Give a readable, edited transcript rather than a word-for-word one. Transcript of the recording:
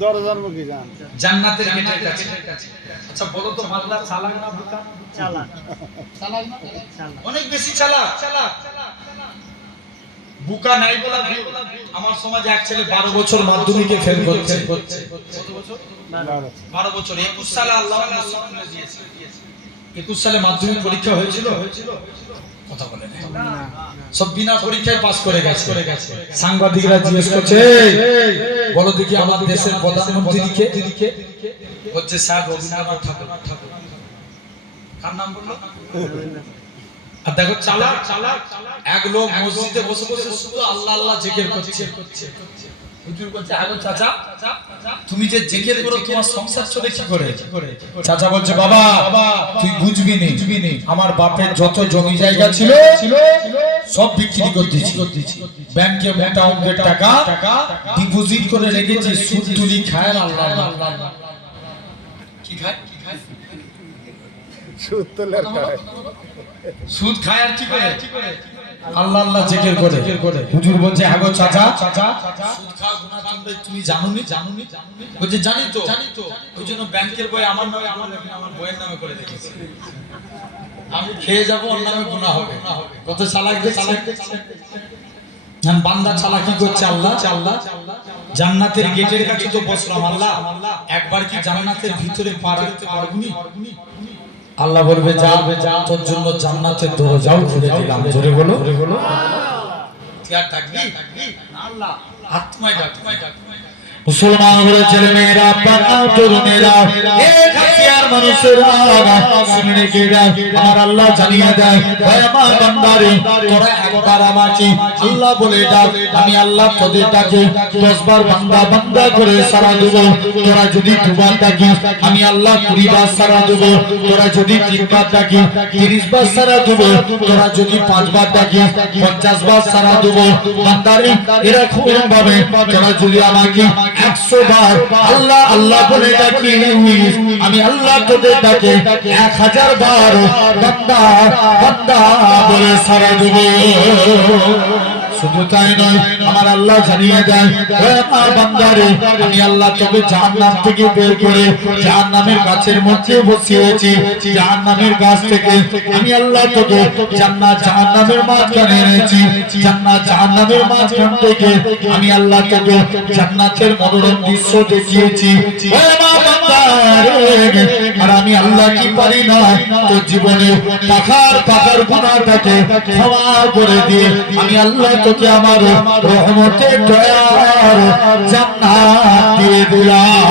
দরজার মুখে যান জান্নাতের গেটের কাছে। আচ্ছা বলো তো মাল্লা চালাক না বোকা? চালাক। চালাক না? চালাক। অনেক বেশি চালাক। বোকা নাই বলা ভুল। আমার সমাজে এক ছেলে 12 বছর মাধ্যমিকে ফেল করছে। কত বছর? 12 বছর। 21 সালে আল্লাহ নসিব করে দিয়েছে। 21 সালে মাধ্যমিক পরীক্ষা হয়েছিল। কথা বলে না। সব বিনা পরীক্ষায় পাস করে গেছে। সাংবাদিকরা জিজ্ঞেস করছে, বলো দেখি আমার দেশের প্রধানমন্ত্রী কে? বলছে স্যার রবীন্দ্রনাথ ঠাকুর। কার নাম বললো? আর দেখো চালাক এক লোক মসজিদে বসে বসে শুধু আল্লাহ আল্লাহ জিকির করছে। হুজুর বলছে আগো চাচা তুমি যে জিকির করো তোমার সংসার চলে কি করে? চাচা বলছে বাবা তুই বুঝবি নি, আমার বাপের যত জমি জায়গা ছিল সব বিক্রি করে দিয়েছি, ব্যাংকে মোটা অঙ্কের টাকা ডিপোজিট করে রেখেছি, সুদ তুলি খায় আল্লাহ আল্লাহ। কি খায়? সুদ তোলার খায়, সুদ খায় আর কি করে? আল্লাহ আল্লাহ জিকির করে। হুজুর বলছে আগো চাচা সুদ খাওয়া গুনাহ করলে তুমি জানো নি? বলছে জানি তো। ওইজন্য ব্যাংকের বই আমার নামে আমার বইয়ের নামে করে রেখেছি, আমি খেয়ে যাব ওর নামে গুনাহ হবে। কত চালাক দেখছেন? বান্দা চালাকি করছে আল্লাহ জান্নাতের গেটের কাছে তো বসলাম, আল্লাহ একবার কি জান্নাতের ভিতরে পা রাখতে পারবনি? আল্লাহ বলবে যা তোর জন্য জান্নাতের দরজাও খুলে দিলাম। জোরে বলো কি আর ডাকবি? আল্লাহ আত্মায় ডাক। মুসলমান হলে ছেলে মেয়েরা তরুণেরা এক হাতিয়ার মানুষেরা শুনে কে দেয় আমার আল্লাহ জানিয়ে দেয় ভাই আমার বান্দারে তোরা একবার আমাকে আল্লাহ বলে ডাক, আমি আল্লাহ তোদের ডাকে 10 বার বান্দা করে সারা দেব। তোরা যদি 2 বার ডাকিস আমি আল্লাহ 20 বার সারা দেব। তোরা যদি 3 বার ডাকিস 30 বার সারা দেব। তোরা যদি 5 বার ডাকিস 50 বার সারা দেব। বান্দারে এরকম ভাবে তোরা যদি আমাকে 100 বার আল্লাহ আল্লাহ বলে ডাকি আমি আল্লাহ তোদের ডাকে 1000 বার বান্দা বলে সারা দেব। শুধু তাই নয় আমার আল্লাহ জানিয়ে দেয় আমার বান্দারে আমি আল্লাহ তোকে জাহান্নাম থেকে বের করে জাহান্নামের গাছের মধ্যে বসিয়েছি, জাহান্নামের গাছ থেকে আমি আল্লাহ তোকে জান্নাত জাহান্নামের মাঝখানে এনেছি, জান্নাত জাহান্নামের মাঝখান থেকে আমি আল্লাহ তোকে জান্নাতের মনোরম দৃশ্য দেখিয়েছি। আর আমি আল্লাহ কি পারি না তোর জীবনে পাখার গুনাহটাকে ক্ষমা করে দিয়ে আমি আল্লাহ তোকে আমার রহমতের দয়ার জান্নাত দিয়ে দিলাম।